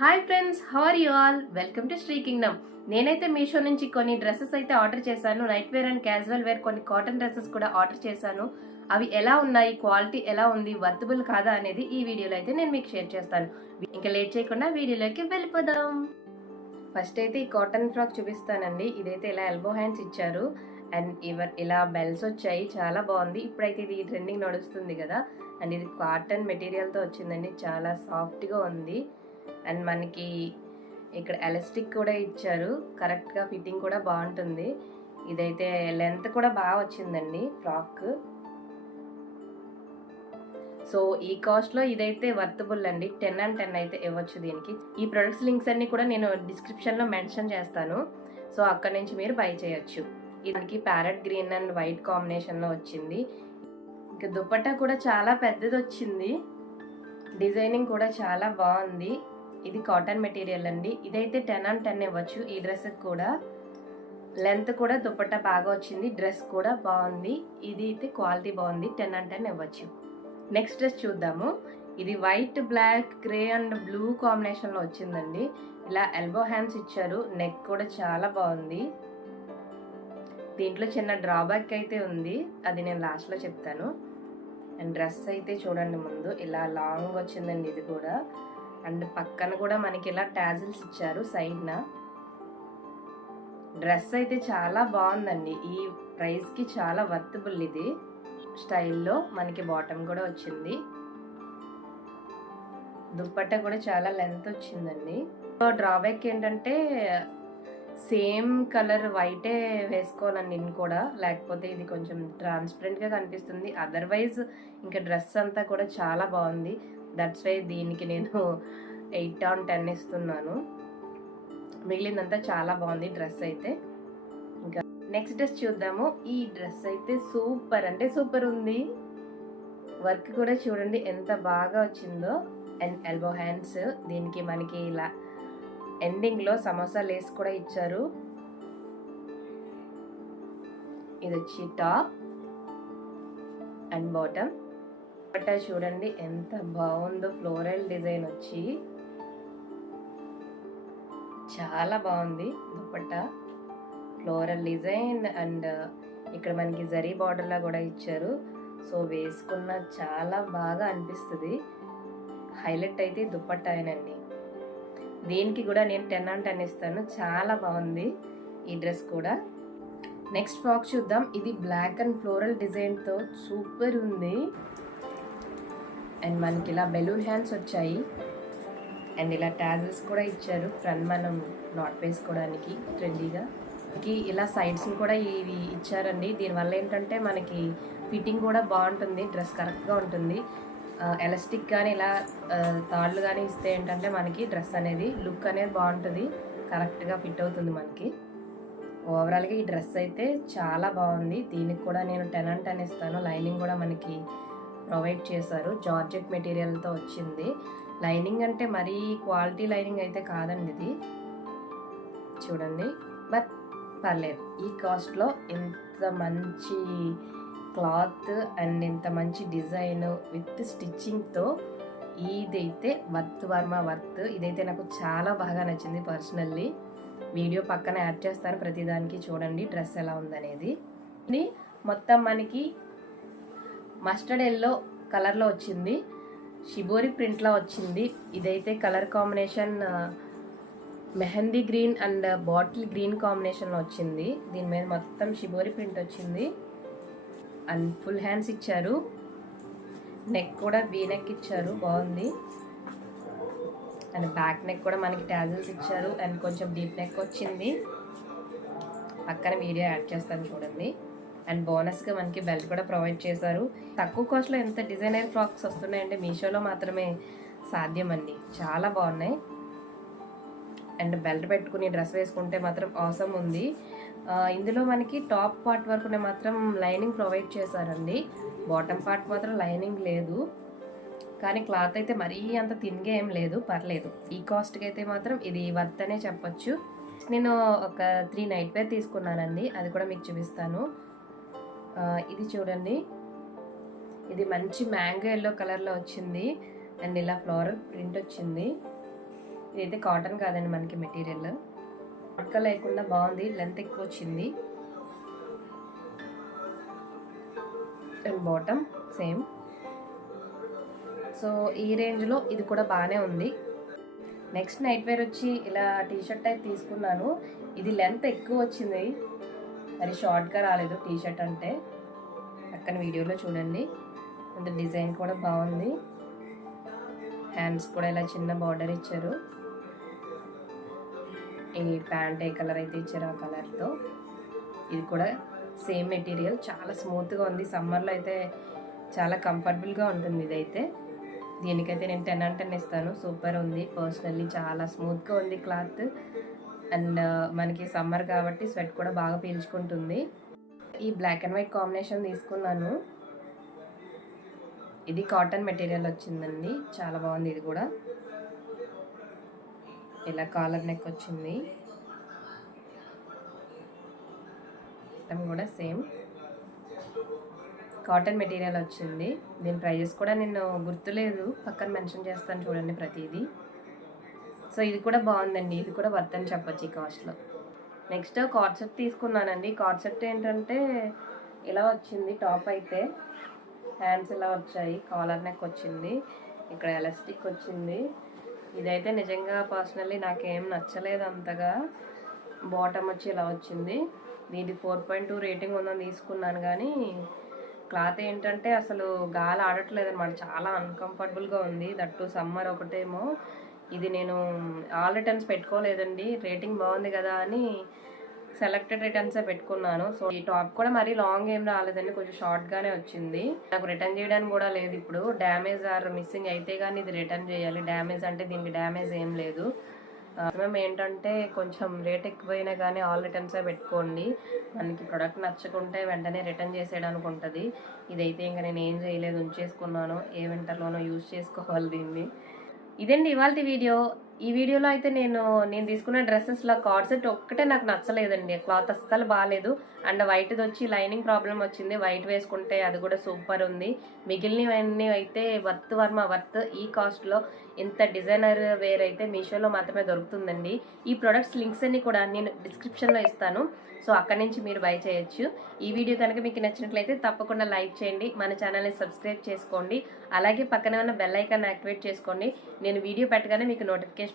Hi friends, how are you all? Welcome to Sri kingdom. నేనైతే మీషో నుంచి కొన్ని డ్రెస్సెస్ అయితే ఆర్డర్ చేశాను. Night wear and casual wear కొన్ని కాటన్ డ్రెస్సెస్ కూడా ఆర్డర్ చేశాను. అవి ఎలా ఉన్నాయి, క్వాలిటీ ఎలా ఉంది, వర్తబుల్ కాదా అనేది ఈ వీడియోలో అయితే నేను మీకు షేర్ చేస్తాను. ఇంకా లేట్ చేయకుండా వీడియోలోకి వెళ్ళిపోదాం. ఫస్ట్ అయితే ఈ కాటన్ ఫ్రాక్ చూపిస్తానండి. ఇదైతే ఇలా ఎల్బో హ్యాండ్స్ ఇచ్చారు అండ్ ఇలా బెల్స్ వచ్చాయి. చాలా బాగుంది. ఇప్పుడైతే ఇది ట్రెండింగ్ నడుస్తుంది కదా. అండ్ ఇది కాటన్ మెటీరియల్తో వచ్చిందండి. చాలా సాఫ్ట్గా ఉంది. అండ్ మనకి ఇక్కడ ఎలాస్టిక్ కూడా ఇచ్చారు. కరెక్ట్గా ఫిట్టింగ్ కూడా బాగుంటుంది. ఇదైతే లెంత్ కూడా బాగా వచ్చిందండి ఫ్రాక్. సో ఈ కాస్ట్లో ఇదైతే వర్తబుల్ అండి. 10 and 10 అయితే ఇవ్వచ్చు దీనికి. ఈ ప్రొడక్ట్స్ లింక్స్ అన్ని కూడా నేను డిస్క్రిప్షన్లో మెన్షన్ చేస్తాను. సో అక్కడ నుంచి మీరు బై చేయొచ్చు. దీనికి ప్యారెట్ గ్రీన్ అండ్ వైట్ కాంబినేషన్లో వచ్చింది. ఇంకా దుపట్టా కూడా చాలా పెద్దది వచ్చింది. డిజైనింగ్ కూడా చాలా బాగుంది. ఇది కాటన్ మెటీరియల్ అండి. ఇదైతే 10 and 10 ఇవ్వచ్చు. ఈ డ్రెస్ కూడా లెంత్ కూడా దుపట్టా బాగా వచ్చింది. డ్రెస్ కూడా బాగుంది. ఇది అయితే క్వాలిటీ బాగుంది. 10 and 10 ఇవ్వచ్చు. నెక్స్ట్ డ్రెస్ చూద్దాము. ఇది white, black, grey and blue కాంబినేషన్లో వచ్చిందండి. ఇలా ఎల్బో హ్యాండ్స్ ఇచ్చారు. నెక్ కూడా చాలా బాగుంది. దీంట్లో చిన్న డ్రాబ్యాక్ అయితే ఉంది. అది నేను లాస్ట్లో చెప్తాను. అండ్ డ్రెస్ అయితే చూడండి, ముందు ఇలా లాంగ్ వచ్చిందండి. ఇది కూడా అండ్ పక్కన కూడా మనకి ఇలా టాజిల్స్ ఇచ్చారు సైడ్న. డ్రెస్ అయితే చాలా బాగుందండి. ఈ ప్రైస్కి చాలా వర్తబుల్. ఇది స్టైల్లో మనకి బాటమ్ కూడా వచ్చింది. దుప్పట్టా కూడా చాలా లెంత్ వచ్చిందండి. డ్రాబ్యాక్ ఏంటంటే సేమ్ కలర్ వైటే వేసుకోవాలండి ఇది కూడా, లేకపోతే ఇది కొంచెం ట్రాన్స్పరెంట్గా కనిపిస్తుంది. అదర్వైజ్ ఇంకా డ్రెస్ అంతా కూడా చాలా బాగుంది. దట్స్ వై దీనికి నేను 8 and 10 ఇస్తున్నాను. మిగిలిందంతా చాలా బాగుంది డ్రెస్ అయితే. ఇంకా నెక్స్ట్ డ్రెస్ చూద్దాము. ఈ డ్రెస్ అయితే సూపర్ అంటే సూపర్ ఉంది. వర్క్ కూడా చూడండి ఎంత బాగా వచ్చిందో. And elbow hands. దీనికి మనకి ఇలా ఎండింగ్లో సమోసా లేస్ కూడా ఇచ్చారు. ఇది వచ్చి టాప్ అండ్ బాటమ్. దుపట్టా చూడండి ఎంత బాగుందో. ఫ్లోరల్ డిజైన్ వచ్చి చాలా బాగుంది. దుపట్టా ఫ్లోరల్ డిజైన్ అండ్ ఇక్కడ మనకి జరీ బార్డర్లా కూడా ఇచ్చారు. సో వేసుకున్న చాలా బాగా అనిపిస్తుంది. హైలైట్ అయితే దుపట్టాయేనండి. దీనికి కూడా నేను 10 and 10 ఇస్తాను. చాలా బాగుంది ఈ డ్రెస్ కూడా. నెక్స్ట్ ఫ్రాక్ చూద్దాం. ఇది బ్లాక్ అండ్ ఫ్లోరల్ డిజైన్తో సూపర్ ఉంది. అండ్ మనకి ఇలా బెలూన్ హ్యాండ్స్ వచ్చాయి. అండ్ ఇలా టాజిల్స్ కూడా ఇచ్చారు. ఫ్రంట్ మనం నాట్ వేసుకోవడానికి ట్రెండీగా. ఇలా సైడ్స్ని కూడా ఇవి ఇచ్చారండి. దీనివల్ల ఏంటంటే మనకి ఫిట్టింగ్ కూడా బాగుంటుంది. డ్రెస్ కరెక్ట్గా ఉంటుంది. ఎలాస్టిక్ కానీ ఇలా తాళ్ళు కానీ ఇస్తే ఏంటంటే మనకి డ్రెస్ అనేది లుక్ అనేది బాగుంటుంది. కరెక్ట్గా ఫిట్ అవుతుంది మనకి. ఓవరాల్గా ఈ డ్రెస్ అయితే చాలా బాగుంది. దీనికి కూడా నేను 10 and 10 ఇస్తాను. లైనింగ్ కూడా మనకి ప్రొవైడ్ చేశారు. జార్జెట్ మెటీరియల్తో వచ్చింది. లైనింగ్ అంటే మరీ క్వాలిటీ లైనింగ్ అయితే కాదండి ఇది. చూడండి, బట్ పర్లేదు. ఈ కాస్ట్లో ఇంత మంచి క్లాత్ అండ్ ఇంత మంచి డిజైన్ విత్ స్టిచ్చింగ్తో ఇదైతే వర్త్. ఇదైతే నాకు చాలా బాగా నచ్చింది పర్సనల్లీ. వీడియో పక్కన యాడ్ చేస్తాను ప్రతిదానికి. చూడండి డ్రెస్ ఎలా ఉందనేది. ఇది మొత్తం మనకి మస్టర్డ్ ఎల్లో కలర్లో వచ్చింది. షిబోరి ప్రింట్లో వచ్చింది. ఇదైతే colour combination mehndi green and bottle green కాంబినేషన్లో వచ్చింది. దీని మీద మొత్తం షిబోరి ప్రింట్ వచ్చింది. అండ్ ఫుల్ హ్యాండ్స్ ఇచ్చారు. నెక్ కూడా వీ నెక్ ఇచ్చారు. బాగుంది. అండ్ బ్యాక్ నెక్ కూడా మనకి టాజిల్స్ ఇచ్చారు. అండ్ కొంచెం డీప్ నెక్ వచ్చింది. పక్కన వీడియో యాడ్ చేస్తాను చూడండి. అండ్ బోనస్గా మనకి బెల్ట్ కూడా ప్రొవైడ్ చేశారు. తక్కువ కాస్ట్లో ఎంత డిజైనర్ ఫ్రాక్స్ వస్తున్నాయంటే మీషోలో మాత్రమే సాధ్యం అండి. చాలా బాగున్నాయి. అండ్ బెల్ట్ పెట్టుకుని డ్రెస్ వేసుకుంటే మాత్రం అవసరం ఉంది. ఇందులో మనకి టాప్ పార్ట్ వరకునే మాత్రం లైనింగ్ ప్రొవైడ్ చేశారండి. బాటమ్ పార్ట్ మాత్రం లైనింగ్ లేదు. కానీ క్లాత్ అయితే మరీ అంత థిన్గా ఏం లేదు, పర్లేదు. ఈ కాస్ట్కి అయితే మాత్రం ఇది వర్త్ అనే చెప్పచ్చు. నేను ఒక 3 నైట్ వేర్ తీసుకున్నానండి. అది కూడా మీకు చూపిస్తాను. ఇది చూడండి. ఇది మంచి మ్యాంగో ఎల్లో కలర్లో వచ్చింది. అండ్ ఇలా ఫ్లోరల్ ప్రింట్ వచ్చింది. ఇదైతే కాటన్ కాదండి మనకి మెటీరియల్. పక్క లేకుండా బాగుంది, లెంత్ ఎక్కువ వచ్చింది. And bottom same. సో ఈ రేంజ్లో ఇది కూడా బాగానే ఉంది. నెక్స్ట్ నైట్ వేర్ వచ్చి ఇలా టీషర్ట్ టైప్ తీసుకున్నాను. ఇది లెంత్ ఎక్కువ వచ్చింది, మరి షార్ట్గా రాలేదు టీషర్ట్ అంటే. పక్కన వీడియోలో చూడండి. అంత డిజైన్ కూడా బాగుంది. హ్యాండ్స్ కూడా ఇలా చిన్న బార్డర్ ఇచ్చారు. ఈ ప్యాంట్ ఏ కలర్ అయితే ఇచ్చారో ఆ కలర్తో. ఇది కూడా సేమ్ మెటీరియల్, చాలా స్మూత్గా ఉంది. సమ్మర్లో అయితే చాలా కంఫర్టబుల్గా ఉంటుంది ఇదైతే. దీనికైతే నేను 10/10 ఇస్తాను. సూపర్ ఉంది. పర్సనల్లీ చాలా స్మూత్గా ఉంది క్లాత్. అండ్ మనకి సమ్మర్ కాబట్టి స్వెట్ కూడా బాగా పీల్చుకుంటుంది. ఈ బ్లాక్ అండ్ వైట్ కాంబినేషన్ తీసుకున్నాను. ఇది కాటన్ మెటీరియల్ వచ్చిందండి, చాలా బాగుంది. ఇది కూడా ఇలా కాలర్ నెక్ వచ్చింది. కూడా సేమ్ కాటన్ మెటీరియల్ వచ్చింది. దీని ప్రైజెస్ కూడా నేను గుర్తులేదు, పక్కన మెన్షన్ చేస్తాను చూడండి ప్రతిదీ. సో ఇది కూడా బాగుందండి, ఇది కూడా వర్త్ అని చెప్పొచ్చు ఈ కాస్ట్లో. నెక్స్ట్ కార్డ్ సెట్ తీసుకున్నానండి. కార్డ్ సెట్ ఏంటంటే ఇలా వచ్చింది. టాప్ అయితే హ్యాండ్స్ ఇలా వచ్చాయి, కాలర్ నెక్ వచ్చింది, ఇక్కడ ఎలాస్టిక్ వచ్చింది. ఇదైతే నిజంగా పర్సనల్లీ నాకేం నచ్చలేదు అంతగా. బాటమ్ వచ్చి ఇలా వచ్చింది. దీనికి 4.2 రేటింగ్ ఉందని తీసుకున్నాను, కానీ క్లాత్ ఏంటంటే అసలు గాలి ఆడట్లేదు అనమాట. చాలా అన్కంఫర్టబుల్గా ఉంది. దట్టు సమ్మర్ ఒకటేమో. ఇది నేను ఆల్ రిటర్న్స్ పెట్టుకోలేదండి, రేటింగ్ బాగుంది కదా అని సెలెక్టెడ్ రిటర్న్సే పెట్టుకున్నాను. సో ఈ టాప్ కూడా మరీ లాంగ్ ఏం రాలేదండి, కొంచెం షార్ట్గానే వచ్చింది. నాకు రిటర్న్ చేయడానికి కూడా లేదు. ఇప్పుడు డ్యామేజ్ ఆర్ మిస్సింగ్ అయితే కానీ ఇది రిటర్న్ చేయాలి. డ్యామేజ్ అంటే దీనికి డ్యామేజ్ ఏం లేదు. మేము ఏంటంటే కొంచెం రేట్ ఎక్కువైనా కానీ ఆల్ రిటర్న్సే పెట్టుకోండి. మనకి ప్రోడక్ట్ నచ్చకుంటే వెంటనే రిటర్న్ చేసేయడానికి ఉంటుంది. ఇదైతే ఇంకా నేను ఏం చేయలేదు, ఉంచేసుకున్నాను. ఏ వింటర్లోనో యూజ్ చేసుకోవాలి దీన్ని. ఇదండి ఇవాళ వీడియో. ఈ వీడియోలో అయితే నేను తీసుకున్న డ్రెస్సెస్లో కార్డ్ సెట్ ఒక్కటే నాకు నచ్చలేదండి. క్లాత్ అస్సలు బాగాలేదు. అండ్ వైట్ది వచ్చి లైనింగ్ ప్రాబ్లం వచ్చింది. వైట్ వేసుకుంటే అది కూడా సూపర్ ఉంది. మిగిలినవన్నీ అయితే వర్త్ వర్మ వర్త్. ఈ కాస్ట్లో ఇంత డిజైనర్ వేర్ అయితే మీషోలో మాత్రమే దొరుకుతుందండి. ఈ ప్రొడక్ట్స్ లింక్స్ అన్ని కూడా నేను డిస్క్రిప్షన్లో ఇస్తాను, సో అక్కడి నుంచి మీరు బై చేయొచ్చు. ఈ వీడియో కనుక మీకు నచ్చినట్లయితే తప్పకుండా లైక్ చేయండి, మన ఛానల్ని సబ్స్క్రైబ్ చేసుకోండి. అలాగే పక్కనే ఉన్న బెల్ ఐకాన్ యాక్టివేట్ చేసుకోండి. నేను వీడియో పెట్టగానే మీకు నోటిఫికేషన్